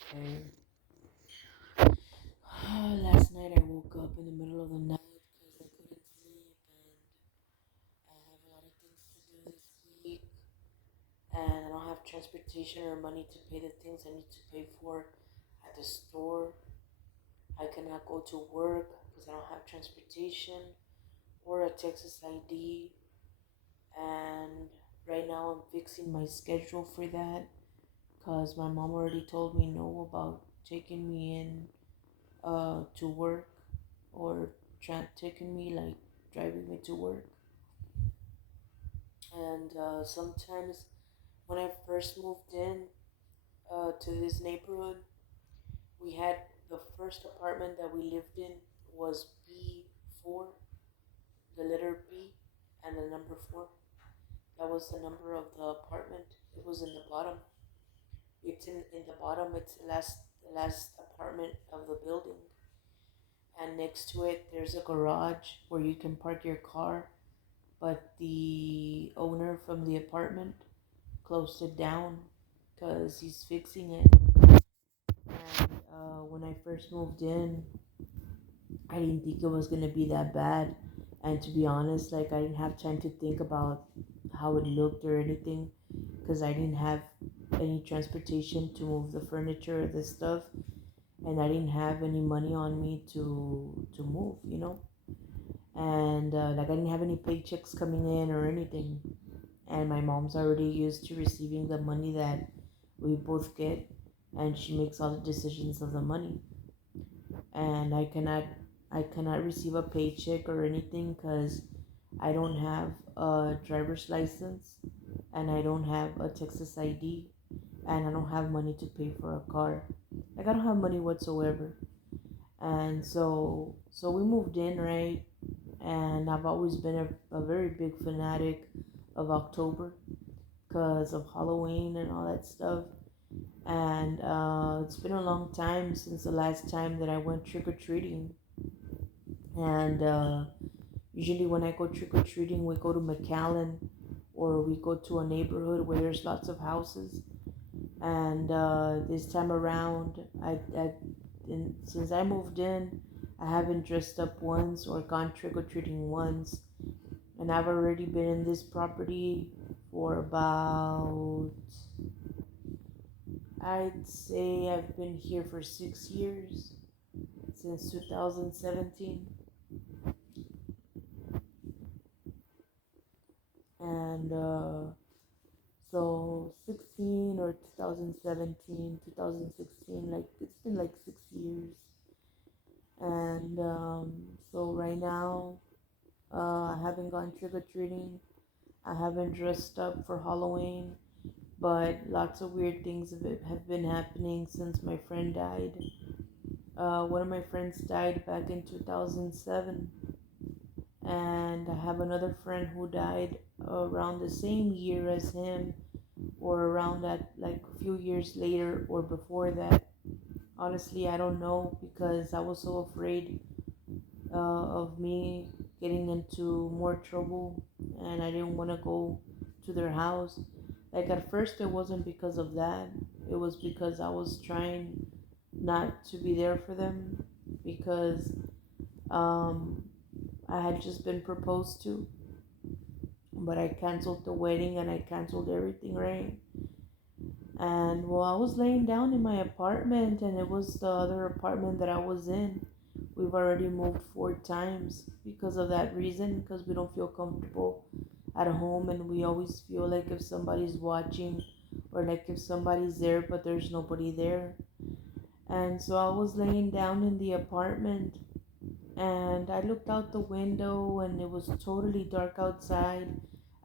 Okay. Last night I woke up in the middle of the night because I couldn't sleep and I have a lot of things to do this week and I don't have transportation or money to pay the things I need to pay for at the store. I cannot go to work because I don't have transportation or a Texas ID, and right now I'm fixing my schedule for that because my mom already told me no about taking me in to work or taking me like driving me to work. And sometimes when I first moved in to this neighborhood, we had the first apartment that we lived in was B4, the letter B and the number 4. That was the number of the apartment. It was in the bottom. It's in the bottom. It's the last apartment of the building. And next to it, there's a garage where you can park your car. But the owner from the apartment closed it down because he's fixing it. And when I first moved in, I didn't think it was gonna be that bad. And to be honest, like I didn't have time to think about how it looked or anything because I didn't have any transportation to move the furniture or the stuff, and I didn't have any money on me to move. And like I didn't have any paychecks coming in or anything, and my mom's already used to receiving the money that we both get, and she makes all the decisions of the money. And I cannot receive a paycheck or anything because I don't have a driver's license and I don't have a Texas ID and I don't have money to pay for a car. Like I don't have money whatsoever. And so we moved in, right? And I've always been a very big fanatic of October because of Halloween and all that stuff. And it's been a long time since the last time that I went trick or treating. And usually, when I go trick or treating, we go to McAllen or we go to a neighborhood where there's lots of houses. And this time around, since I moved in, I haven't dressed up once or gone trick or treating once. And I've already been in this property for about, I'd say I've been here for 6 years, since 2017. And so 16 or 2017, 2016, like it's been like 6 years. And so right now, I haven't gone trick or treating. I haven't dressed up for Halloween, but lots of weird things have been happening since my friend died. One of my friends died back in 2007, and I have another friend who died around the same year as him, or around that, like a few years later or before that. Honestly, I don't know because I was so afraid of me getting into more trouble and I didn't want to go to their house. Like at first, it wasn't because of that, it was because I was trying not to be there for them because um, I had just been proposed to, but I canceled the wedding and I canceled everything, right? And well, I was laying down in my apartment, and it was the other apartment that I was in. We've already moved 4 times because of that reason, because we don't feel comfortable at home, and we always feel like if somebody's watching or like if somebody's there, but there's nobody there. And so I was laying down in the apartment, and I looked out the window, and it was totally dark outside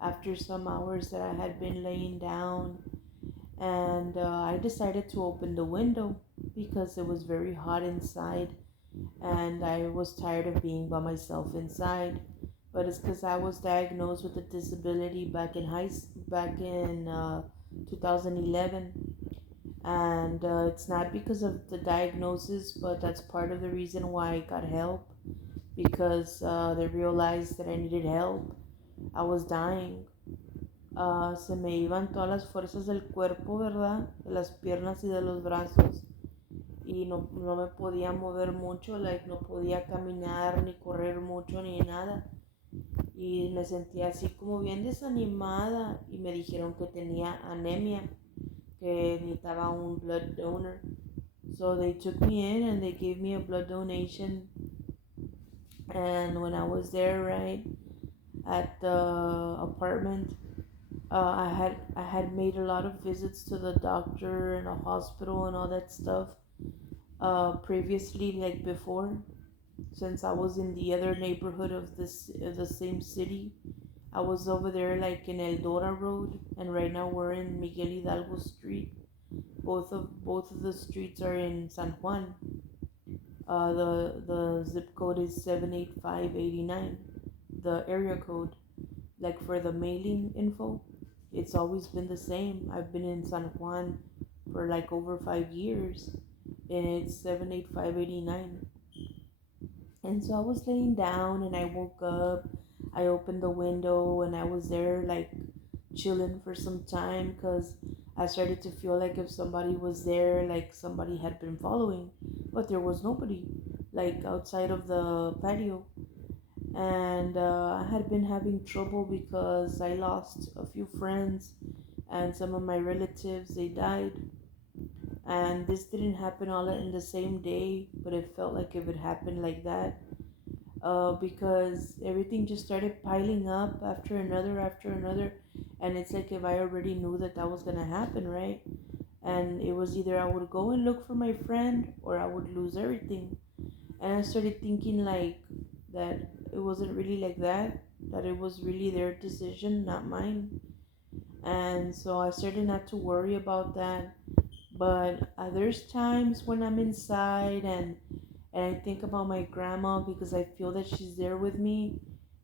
after some hours that I had been laying down, and I decided to open the window because it was very hot inside and I was tired of being by myself inside. But it's because I was diagnosed with a disability back in 2011, and it's not because of the diagnosis, but that's part of the reason why I got help because they realized that I needed help. I was dying. Se me iban todas las fuerzas del cuerpo, ¿verdad? De las piernas y de los brazos. y no me podía mover mucho, like no podía caminar ni correr mucho ni nada. Y me sentía así como bien desanimada y me dijeron que tenía anemia, que necesitaba un blood donor. So they took me in and they gave me a blood donation. And when I was there, right, at the apartment, I had made a lot of visits to the doctor and a hospital and all that stuff. Previously, like before, since I was in the other neighborhood of the same city, I was over there like in Eldora Road, and right now we're in Miguel Hidalgo Street. Both of the streets are in San Juan. The zip code is 78589. The area code, like for the mailing info, it's always been the same. I've been in San Juan for like over 5 years, and it's 78589. And so I was laying down and I woke up. I opened the window and I was there like chilling for some time because I started to feel like if somebody was there, like somebody had been following, but there was nobody, like outside of the patio. And I had been having trouble because I lost a few friends and some of my relatives, they died. And this didn't happen all in the same day, but it felt like it would happen like that, because everything just started piling up after another. And it's like if I already knew that that was gonna happen, right? And it was either I would go and look for my friend or I would lose everything. And I started thinking like that it wasn't really like that, that it was really their decision, not mine. And so I started not to worry about that. But there's times when I'm inside and I think about my grandma because I feel that she's there with me,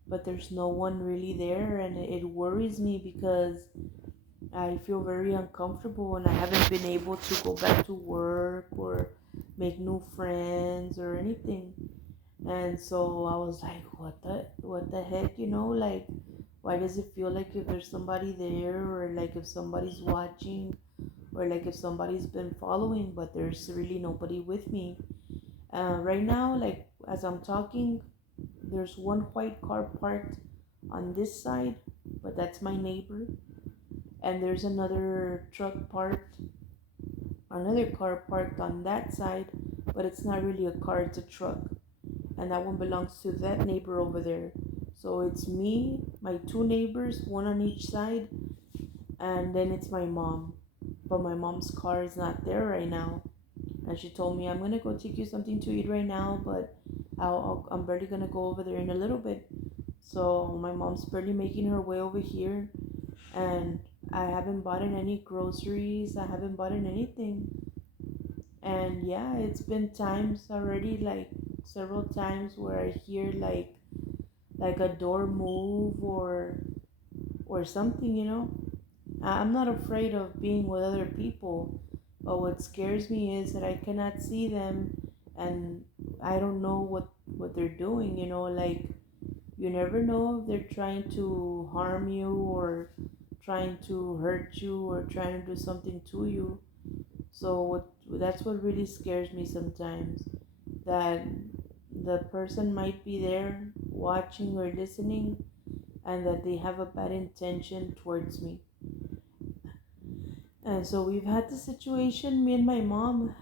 but there's no one really there, and it worries me because I feel very uncomfortable and I haven't been able to go back to work or make new friends or anything. And so I was like, what the heck, like why does it feel like if there's somebody there or like if somebody's watching or like if somebody's been following, but there's really nobody with me. Right now, like as I'm talking, there's one white car parked on this side, but that's my neighbor. And there's another car parked on that side, but it's not really a car, it's a truck. And that one belongs to that neighbor over there. So it's me, my two neighbors, one on each side, and then it's my mom. But my mom's car is not there right now. And she told me, I'm gonna go take you something to eat right now, but I'm barely gonna go over there in a little bit. So my mom's barely making her way over here, and I haven't bought in any groceries. I haven't bought in anything. And yeah, it's been times already, like several times, where I hear like a door move or something. I'm not afraid of being with other people, but what scares me is that I cannot see them and I don't know what they're doing. Like you never know if they're trying to harm you or trying to hurt you or trying to do something to you. So that's what really scares me sometimes, that the person might be there watching or listening and that they have a bad intention towards me. And so we've had the situation, me and my mom,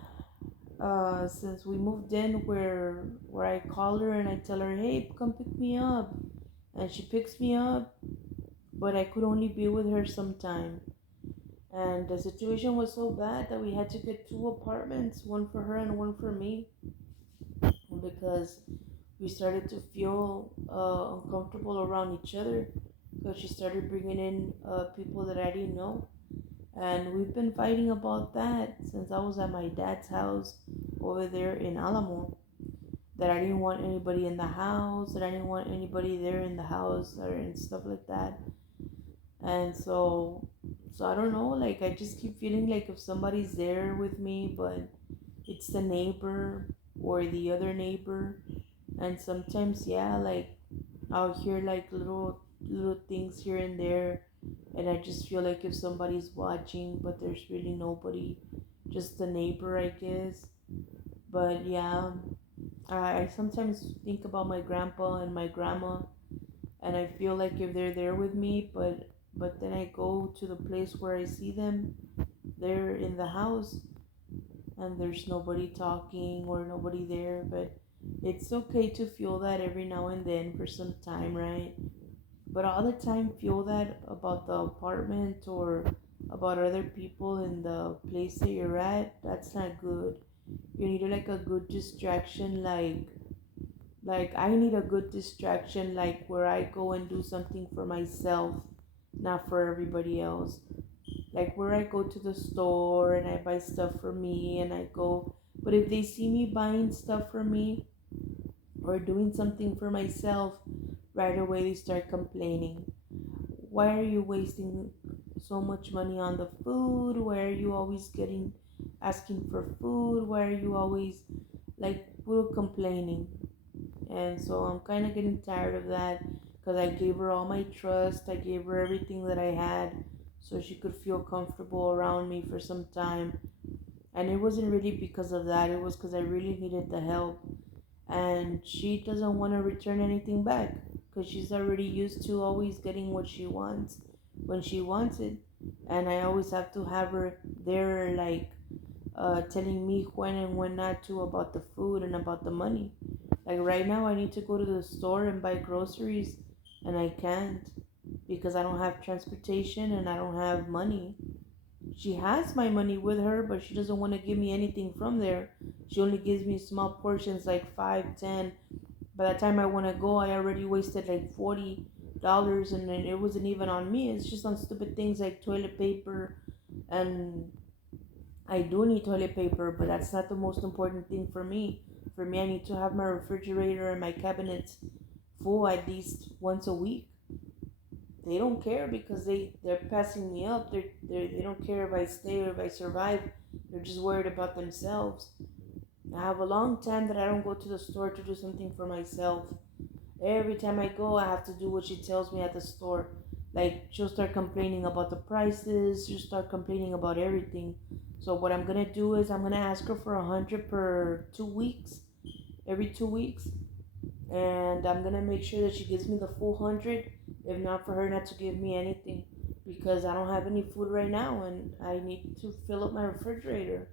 since we moved in, where I call her and I tell her, "Hey, come pick me up," and she picks me up, but I could only be with her sometime. And the situation was so bad that we had to get two apartments, one for her and one for me, because we started to feel uncomfortable around each other because she started bringing in people that I didn't know. And we've been fighting about that since I was at my dad's house over there in Alamo. That I didn't want anybody in the house, that I didn't want anybody there in the house or and stuff like that. And so I don't know, like I just keep feeling like if somebody's there with me, but it's the neighbor or the other neighbor. And sometimes, yeah, like I'll hear like little things here and there, and I just feel like if somebody's watching, but there's really nobody, just the neighbor, I guess. But yeah, I sometimes think about my grandpa and my grandma, and I feel like if they're there with me, but then I go to the place where I see them, they're in the house and there's nobody talking or nobody there. But it's okay to feel that every now and then for some time, right? But all the time feel that about the apartment or about other people in the place that you're at, that's not good. You need like a good distraction, like I need a good distraction, like where I go and do something for myself, not for everybody else. Like where I go to the store and I buy stuff for me and I go, but if they see me buying stuff for me or doing something for myself, right away they start complaining. Why are you wasting so much money on the food? Why are you always getting asking for food? Why are you always like full complaining? And so I'm kind of getting tired of that because I gave her all my trust. I gave her everything that I had so she could feel comfortable around me for some time. And it wasn't really because of that, it was because I really needed the help. And she doesn't want to return anything back because she's already used to always getting what she wants when she wants it. And I always have to have her there, like telling me when and when not to about the food and about the money. Like right now, I need to go to the store and buy groceries, and I can't because I don't have transportation and I don't have money. She has my money with her, but she doesn't want to give me anything from there. She only gives me small portions, like five, 10. By the time I want to go, I already wasted like $40, and then it wasn't even on me. It's just on stupid things like toilet paper, and I do need toilet paper, but that's not the most important thing for me. For me, I need to have my refrigerator and my cabinets full at least once a week. They don't care because they're passing me up. They don't care if I stay or if I survive. They're just worried about themselves. I have a long time that I don't go to the store to do something for myself. Every time I go, I have to do what she tells me at the store. Like, she'll start complaining about the prices, she'll start complaining about everything. So, what I'm gonna do is, I'm gonna ask her for 100 per 2 weeks, every 2 weeks, and I'm gonna make sure that she gives me the full 100, if not for her not to give me anything, because I don't have any food right now and I need to fill up my refrigerator.